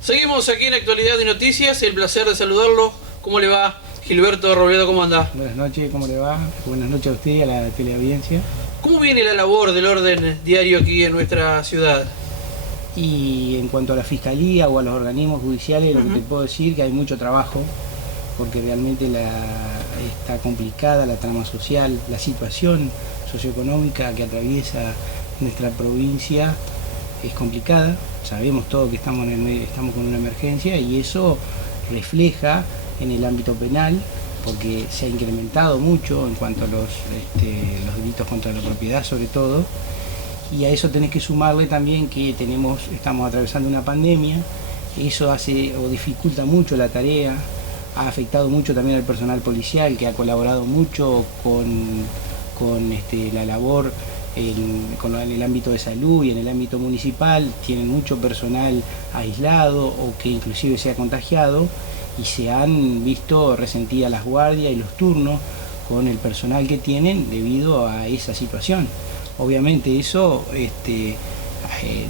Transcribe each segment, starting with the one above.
Seguimos aquí en Actualidad y Noticias, el placer de saludarlo. ¿Cómo le va? Gilberto Robledo, ¿cómo anda? Buenas noches, ¿cómo le va? Buenas noches a usted y a la teleaudiencia. ¿Cómo viene la labor del orden diario aquí en nuestra ciudad? Y en cuanto a la fiscalía o a los organismos judiciales, lo que te puedo decir es que hay mucho trabajo, porque realmente está complicada la trama social, la situación socioeconómica que atraviesa nuestra provincia es complicada. Sabemos todos que estamos con una emergencia y eso refleja en el ámbito penal, porque se ha incrementado mucho en cuanto a los delitos contra la propiedad sobre todo, y a eso tenés que sumarle también que estamos atravesando una pandemia. Eso hace o dificulta mucho la tarea, ha afectado mucho también al personal policial, que ha colaborado mucho con la labor en el ámbito de salud y en el ámbito municipal. Tienen mucho personal aislado o que inclusive se ha contagiado, y se han visto resentidas las guardias y los turnos con el personal que tienen debido a esa situación. Obviamente eso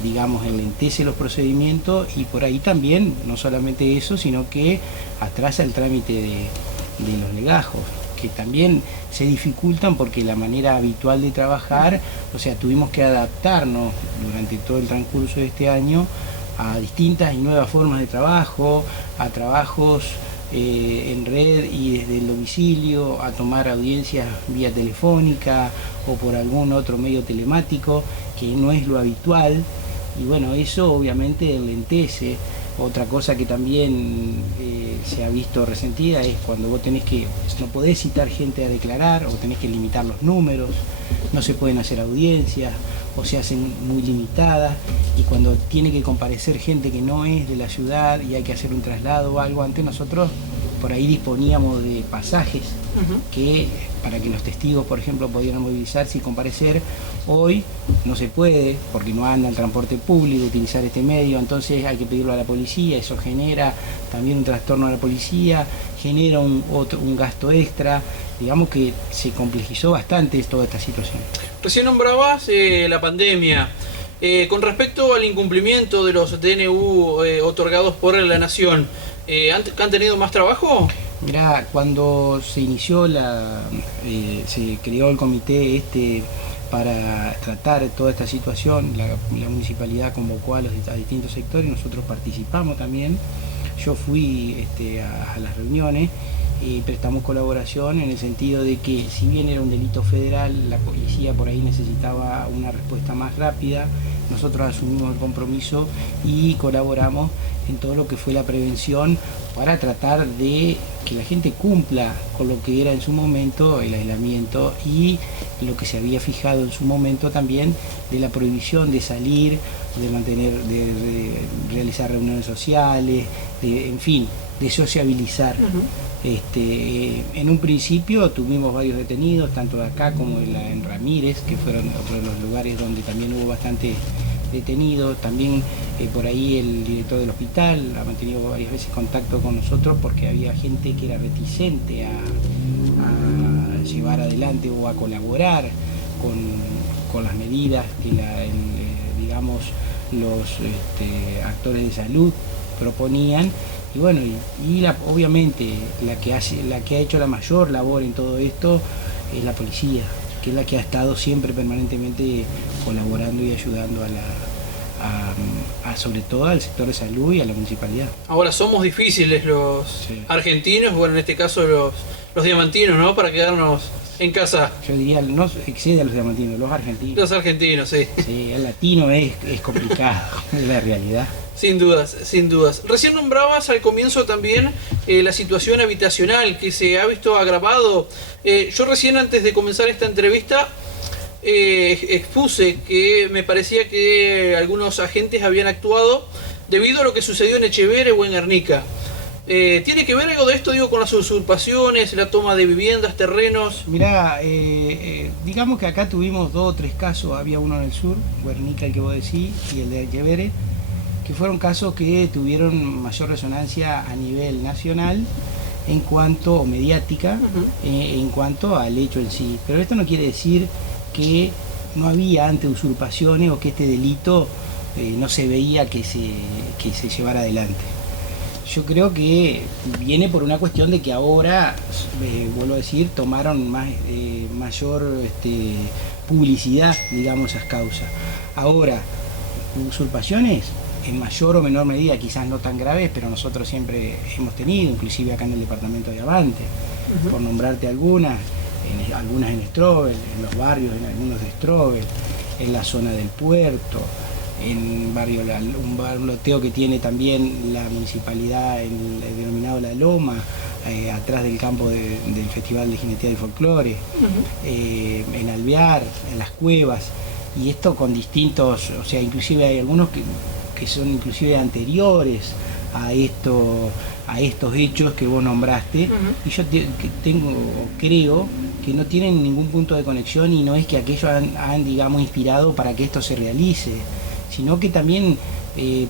digamos, enlentece los procedimientos, y por ahí también, no solamente eso, sino que atrasa el trámite de los legajos, que también se dificultan porque la manera habitual de trabajar, o sea, tuvimos que adaptarnos durante todo el transcurso de este año a distintas y nuevas formas de trabajo, a trabajos en red y desde el domicilio, a tomar audiencias vía telefónica o por algún otro medio telemático, que no es lo habitual, y bueno, eso obviamente enlentece. Otra cosa que también se ha visto resentida es cuando vos no podés citar gente a declarar, o tenés que limitar los números, no se pueden hacer audiencias o se hacen muy limitadas, y cuando tiene que comparecer gente que no es de la ciudad y hay que hacer un traslado o algo, antes nosotros por ahí disponíamos de pasajes que para que los testigos, por ejemplo, pudieran movilizarse y comparecer. Hoy no se puede porque no anda el transporte público, utilizar este medio, entonces hay que pedirlo a la policía. Eso genera también un trastorno a la policía, genera un gasto extra. Digamos que se complejizó bastante toda esta situación. Recién nombrabas la pandemia. Con respecto al incumplimiento de los DNU otorgados por la Nación, ¿han tenido más trabajo? Mirá, cuando se inició se creó el comité para tratar toda esta situación, la municipalidad convocó a distintos sectores, nosotros participamos también. Yo fui a las reuniones y prestamos colaboración en el sentido de que, si bien era un delito federal, la policía por ahí necesitaba una respuesta más rápida. Nosotros asumimos el compromiso y colaboramos en todo lo que fue la prevención para tratar de que la gente cumpla con lo que era en su momento el aislamiento y lo que se había fijado en su momento también de la prohibición de salir, de realizar reuniones sociales, en fin, de sociabilizar. En un principio tuvimos varios detenidos, tanto de acá como en Ramírez, que fueron otro de los lugares donde también hubo bastante detenidos. También por ahí el director del hospital ha mantenido varias veces contacto con nosotros, porque había gente que era reticente a llevar adelante o a colaborar con las medidas que digamos, los actores de salud proponían. Y bueno, obviamente la que ha hecho la mayor labor en todo esto es la policía, que es la que ha estado siempre permanentemente colaborando y ayudando sobre todo al sector de salud y a la municipalidad. Ahora, somos difíciles los argentinos, bueno, en este caso los diamantinos, ¿no? Para quedarnos en casa. Yo diría, no excede a los diamantinos, los argentinos. Los argentinos, sí. Sí, el latino es complicado, es la realidad. Sin dudas, sin dudas. Recién nombrabas al comienzo también la situación habitacional que se ha visto agravado. Yo recién, antes de comenzar esta entrevista, expuse que me parecía que algunos agentes habían actuado debido a lo que sucedió en Echeverre o en Guernica. ¿Tiene que ver algo de esto, con las usurpaciones, la toma de viviendas, terrenos? Mirá, digamos que acá tuvimos 2 o 3 casos. Había uno en el sur, Guernica, el que vos decís, y el de Echeverre, que fueron casos que tuvieron mayor resonancia a nivel nacional en cuanto mediática, en cuanto al hecho en sí. Pero esto no quiere decir que no había antes usurpaciones o que este delito no se veía que se llevara adelante. Yo creo que viene por una cuestión de que ahora, vuelvo a decir, tomaron mayor publicidad, digamos, esas causas. Ahora, usurpaciones, en mayor o menor medida, quizás no tan graves, pero nosotros siempre hemos tenido, inclusive acá en el departamento de Abante, por nombrarte algunas en Strobel, en los barrios, en algunos de Strobel, en la zona del puerto, en un loteo que tiene también la municipalidad, el denominado La Loma, atrás del campo del Festival de Jinetía del Folclore, en Alvear, en las cuevas, y esto con distintos, o sea, inclusive hay algunos que son inclusive anteriores a estos hechos que vos nombraste, y yo creo que no tienen ningún punto de conexión, y no es que aquellos han digamos, inspirado para que esto se realice, sino que también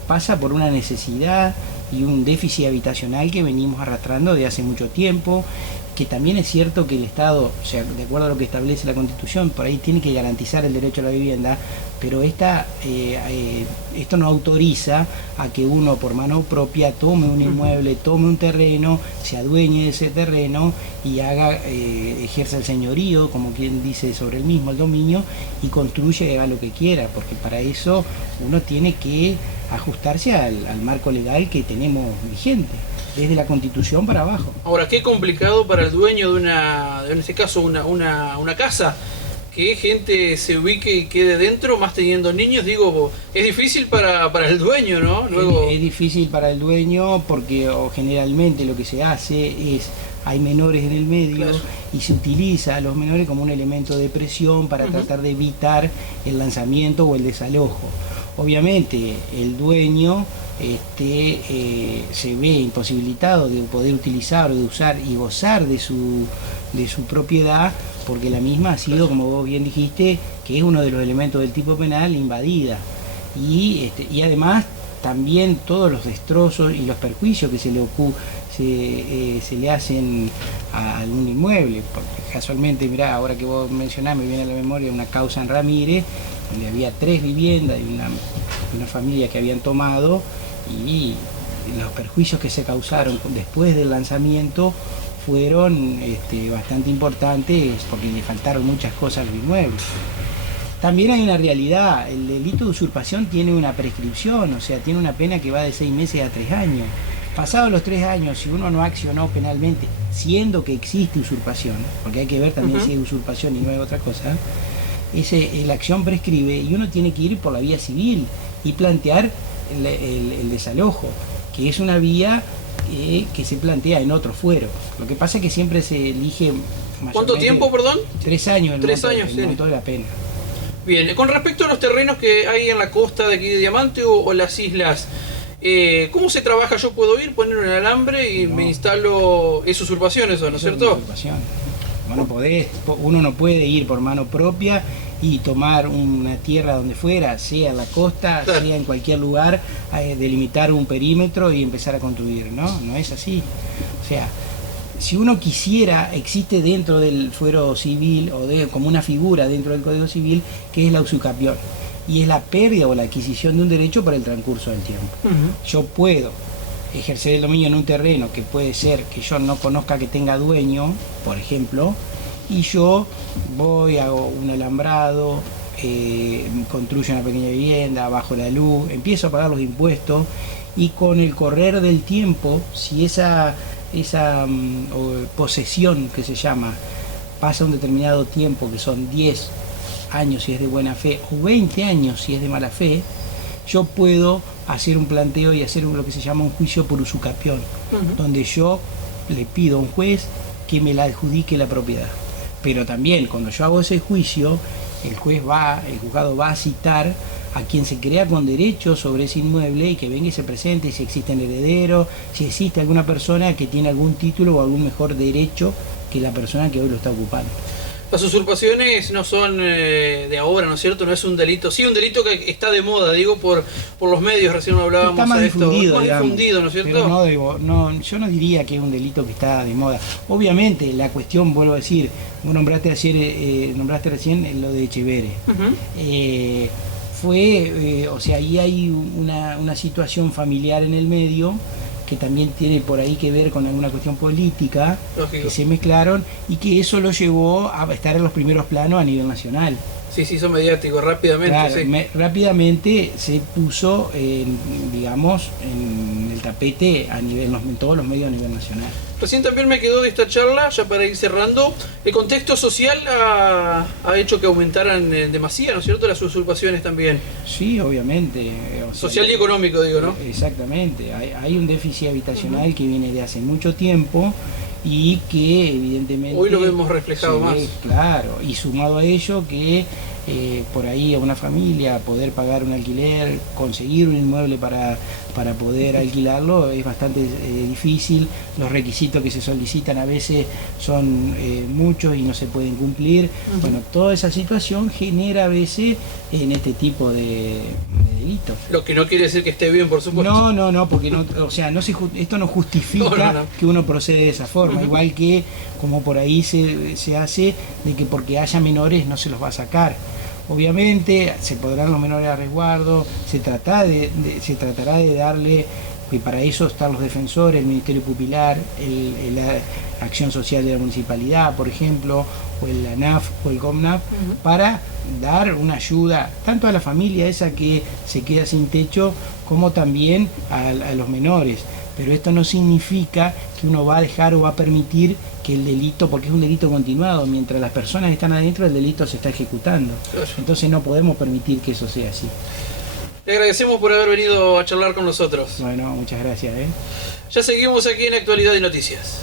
pasa por una necesidad y un déficit habitacional que venimos arrastrando de hace mucho tiempo, que también es cierto que el Estado, o sea, de acuerdo a lo que establece la Constitución, por ahí tiene que garantizar el derecho a la vivienda, pero esto no autoriza a que uno por mano propia tome un inmueble, tome un terreno, se adueñe de ese terreno y ejerza el señorío, como quien dice, sobre el mismo, el dominio, y construya y haga lo que quiera, porque para eso uno tiene que ajustarse al marco legal que tenemos vigente, desde la Constitución para abajo. Ahora, qué complicado para el dueño en este caso, una casa, que gente se ubique y quede dentro, más teniendo niños, digo, es difícil para el dueño, ¿no? Luego... Es difícil para el dueño porque generalmente lo que se hace es, hay menores en el medio, claro, y se utiliza a los menores como un elemento de presión para tratar de evitar el lanzamiento o el desalojo. Obviamente el dueño se ve imposibilitado de poder utilizar o de usar y gozar de su propiedad, porque la misma ha sido, como vos bien dijiste, que es uno de los elementos del tipo penal, invadida. Y además también todos los destrozos y los perjuicios que se le hacen a algún inmueble. Porque casualmente, mirá, ahora que vos mencionás, me viene a la memoria una causa en Ramírez, donde había 3 viviendas y una familia que habían tomado, y los perjuicios que se causaron después del lanzamiento fueron bastante importantes, porque le faltaron muchas cosas al inmueble. También hay una realidad, el delito de usurpación tiene una prescripción, o sea, tiene una pena que va de 6 meses a 3 años. Pasados los 3 años, si uno no accionó penalmente, siendo que existe usurpación, porque hay que ver también si es usurpación y no es otra cosa, la acción prescribe y uno tiene que ir por la vía civil y plantear el desalojo, que es una vía que se plantea en otro fuero. Lo que pasa es que siempre se elige... ¿Cuánto tiempo, perdón? 3 años, el sí, monto de la pena. Bien, con respecto a los terrenos que hay en la costa de aquí de Diamante o las islas, ¿cómo se trabaja? Yo puedo ir, poner un alambre y me instalo, es usurpación eso, ¿no es cierto? Usurpación. Uno no puede ir por mano propia y tomar una tierra donde fuera, sea en la costa, claro, sea en cualquier lugar, delimitar un perímetro y empezar a construir, no es así. O sea, si uno quisiera, existe dentro del fuero civil como una figura dentro del Código Civil, que es la usucapión, y es la pérdida o la adquisición de un derecho para el transcurso del tiempo. Yo puedo ejercer el dominio en un terreno que puede ser que yo no conozca que tenga dueño, por ejemplo, y yo voy, hago un alambrado, construyo una pequeña vivienda, bajo la luz, empiezo a pagar los impuestos, y con el correr del tiempo, si esa posesión que se llama pasa un determinado tiempo, que son 10 años si es de buena fe o 20 años si es de mala fe, yo puedo hacer un planteo y hacer lo que se llama un juicio por usucapión, donde yo le pido a un juez que me la adjudique la propiedad. Pero también cuando yo hago ese juicio, el juzgado va a citar a quien se crea con derecho sobre ese inmueble y que venga y se presente, si existen herederos, si existe alguna persona que tiene algún título o algún mejor derecho que la persona que hoy lo está ocupando. Las usurpaciones no son de ahora, ¿no es cierto? No es un delito, sí, un delito que está de moda, digo, por los medios, recién hablábamos está más de esto. Difundido, más digamos, difundido, ¿no es cierto? Pero yo no diría que es un delito que está de moda. Obviamente, la cuestión, vuelvo a decir, vos nombraste recién lo de Echeverre. fue, o sea, ahí hay una situación familiar en el medio que también tiene por ahí que ver con alguna cuestión política, Lógico. que se mezclaron y que eso lo llevó a estar en los primeros planos a nivel nacional. Sí, se hizo mediático rápidamente. Claro, Sí. rápidamente se puso, digamos, en el tapete en todos los medios a nivel nacional. Recién también me quedó de esta charla, ya para ir cerrando, el contexto social ha hecho que aumentaran en demasía, ¿no es cierto?, las usurpaciones también. Sí, obviamente. O sea, Social y económico, digo, ¿no? Exactamente. Hay un déficit habitacional que viene de hace mucho tiempo y que evidentemente... Hoy lo vemos reflejado se más. ve, claro, y sumado a ello que por ahí a una familia poder pagar un alquiler, conseguir un inmueble para poder alquilarlo es bastante difícil. Los requisitos que se solicitan a veces son muchos y no se pueden cumplir. Bueno, toda esa situación genera a veces en este tipo de delitos. Lo que no quiere decir que esté bien, por supuesto. No, porque no, o sea, esto no justifica No. que uno procede de esa forma, igual que como por ahí se hace de que porque haya menores no se los va a sacar. Obviamente se podrán los menores a resguardo, se tratará de darle, y para eso están los defensores, el Ministerio Pupilar, la Acción Social de la Municipalidad, por ejemplo, o el ANAF o el COMNAF, para dar una ayuda tanto a la familia esa que se queda sin techo, como también a los menores. Pero esto no significa que uno va a dejar o va a permitir que el delito, porque es un delito continuado, mientras las personas están adentro el delito se está ejecutando. Claro. Entonces no podemos permitir que eso sea así. Le agradecemos por haber venido a charlar con nosotros. Bueno, muchas gracias. Ya seguimos aquí en Actualidad y Noticias.